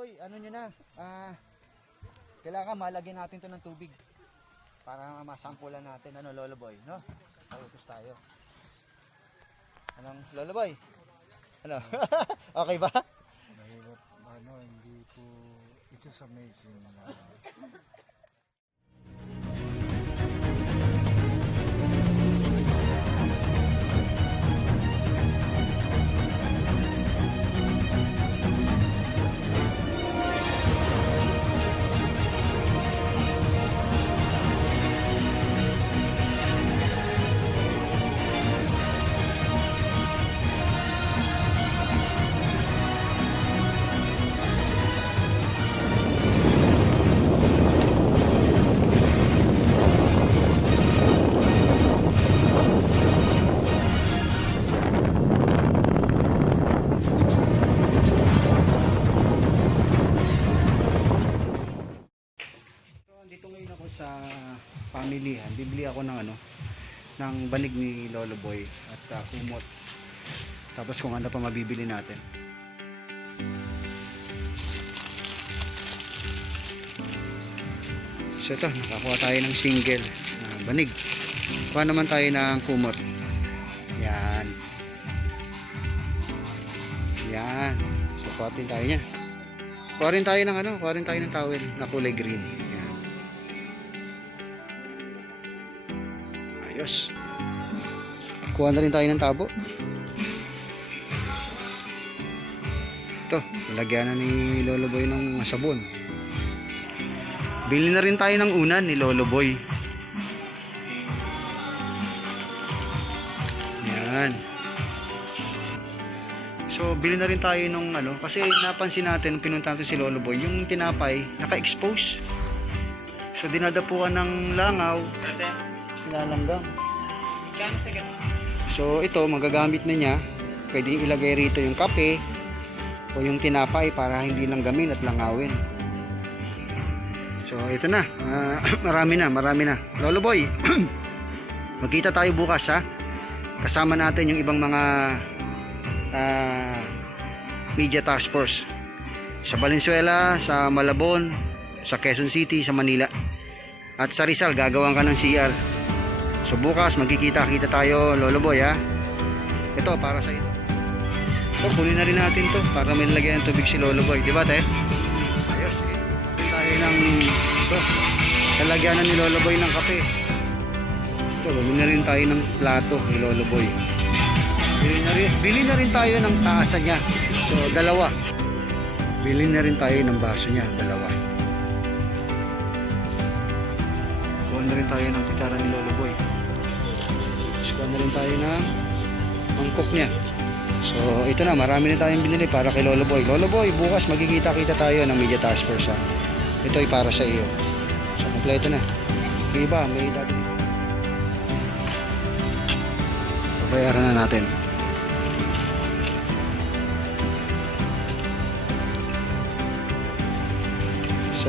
Boy, ano nyo na, kailangan malagyan natin to ng tubig para masampulan natin, ano Lolo Boy, no? Pautos tayo. Anong Lolo Boy? Ano? Okay ba? Mahirap, hindi po ito sa medicine na sa pamilihan, bibili ako ng ng banig ni Lolo Boy at kumot. Tapos kung ano pa mabibili natin. So ito, nakakuha tayo ng single banig. Kuha naman tayo ng kumot. Yan. Yan. So kuha rin tayo niya. Kuha rin tayo ng kuha rin tayo ng towel na kulay green. Ayos. Kuha na rin tayo ng tabo. Ito, nilagyan na ni Lolo Boy ng sabon. Bili na rin tayo ng unan ni Lolo Boy. Yan. So, bili na rin tayo nung kasi napansin natin nung pinuntahan natin si Lolo Boy, yung tinapay naka-expose. So, dinadapuan ng langaw. Nilalanggang. So ito magagamit na niya. Pwede ilagay rito yung kape o yung tinapay para hindi langgamin at langawin. So ito na. Marami na. Lolo Boy, magkita tayo bukas ha. Kasama natin yung ibang mga media task force sa Valenzuela, sa Malabon, sa Quezon City, sa Manila. At sa Rizal gagawin ka ng CR. So bukas magkikita-kita tayo Lolo Boy ha. Ito para sa ito. Ito kunin na rin natin to para may lagyan ng tubig si Lolo Boy, di ba te? Ayos eh. Tayo ng ito. Lalagyan na ni Lolo Boy ng kape. Ito, bumili na rin tayo ng plato ni Lolo Boy. Bili na rin tayo ng taasan niya. So dalawa. Bili na rin tayo ng baso niya, dalawa. Kuha na rin tayo ng kitara ni Lolo Boy. Kuha na rin tayo ng mangkok niya. So ito na, marami na tayong binili para kay Lolo Boy. Lolo Boy, bukas magkikita-kita tayo ng media task force ha. Ito ay para sa iyo. So kompleto na. Iba, may dati. Bayaran na natin. So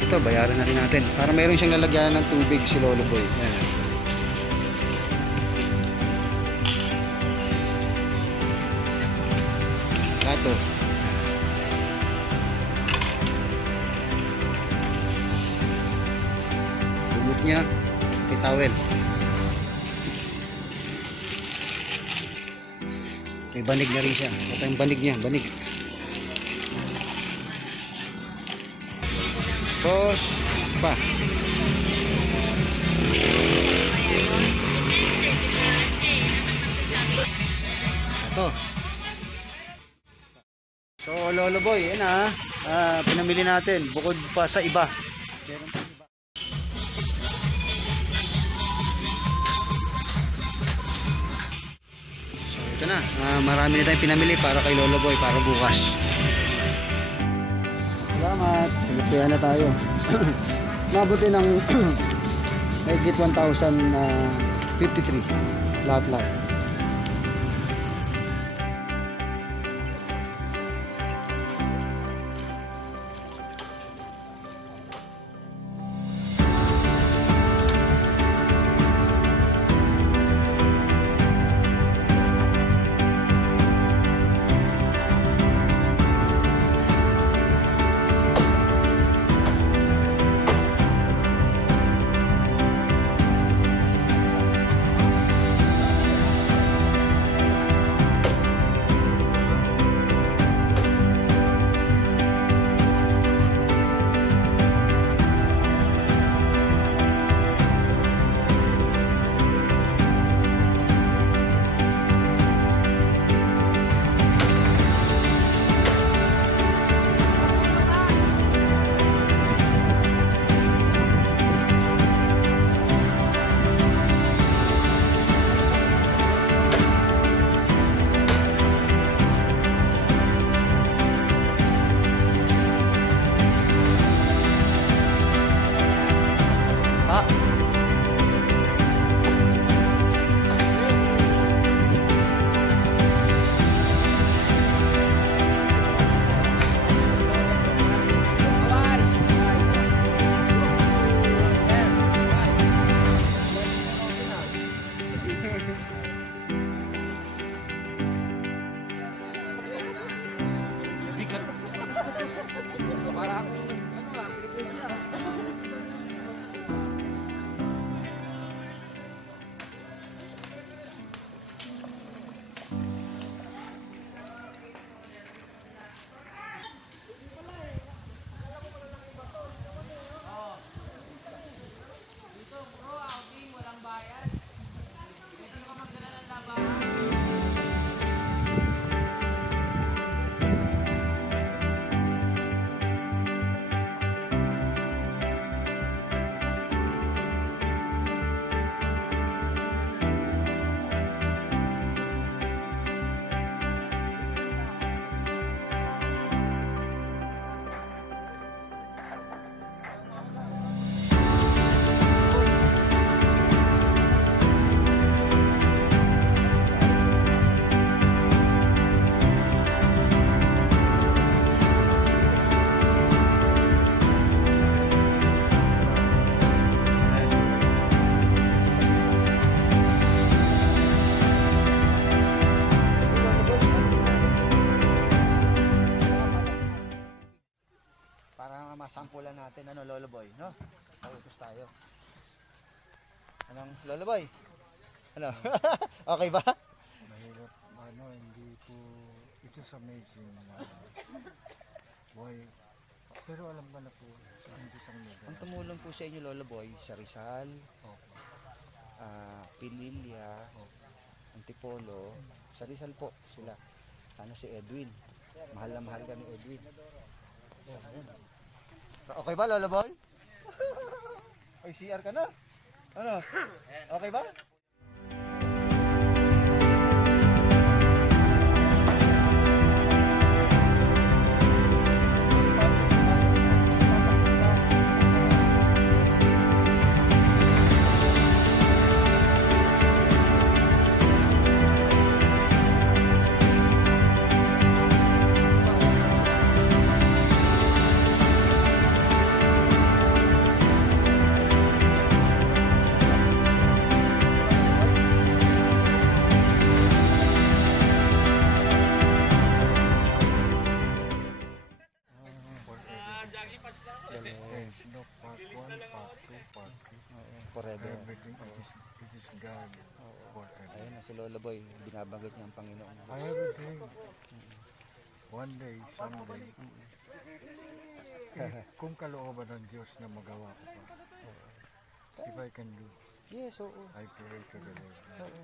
ito, bayaran na rin natin para mayroon siyang lalagyan ng tubig si Lolo Boy. Ayan. Plato. Lumot niya kay towel. May banig na rin siya. Ito yung banig niya, banig. Tapos pa. Ito. So Lolo Boy, yan pinamili natin bukod pa sa iba. Meron pa iba. So ito na, marami na tayong pinamili para kay Lolo Boy para bukas. Salamat. Sinagpihan na tayo. Mabuti ng higit 1,053 lahat. Para akong, ano nga, prinsesa. Para masampulan natin, ano, Lolo Boy, no? Tapos tayo. Anong, Lolo Boy? Ano? Okay ba? Mahirap, hindi po ito sa amazing buhay. Pero alam ko na po, sa hindi sa Ang tumulong po sa inyo, Lolo Boy, sa Rizal, Opo. Pililya, Antipolo. Sa Rizal po sila. Ano si Edwin? Mahal na mahal ka ni Edwin. Ayan. Okay ba, Lolo Boy? Ay, CR ka na? Ano? Okay ba? No, part 1, part 2, part 3. Forever. Everything it is God forever. Ayun na si Lolo Boy, binabanggit niya ang Panginoon. I have a dream. One day, someday, kung kalooban ng Diyos na magawa ko pa, if I can do, Yes, oo. I pray to the Lord. Oo.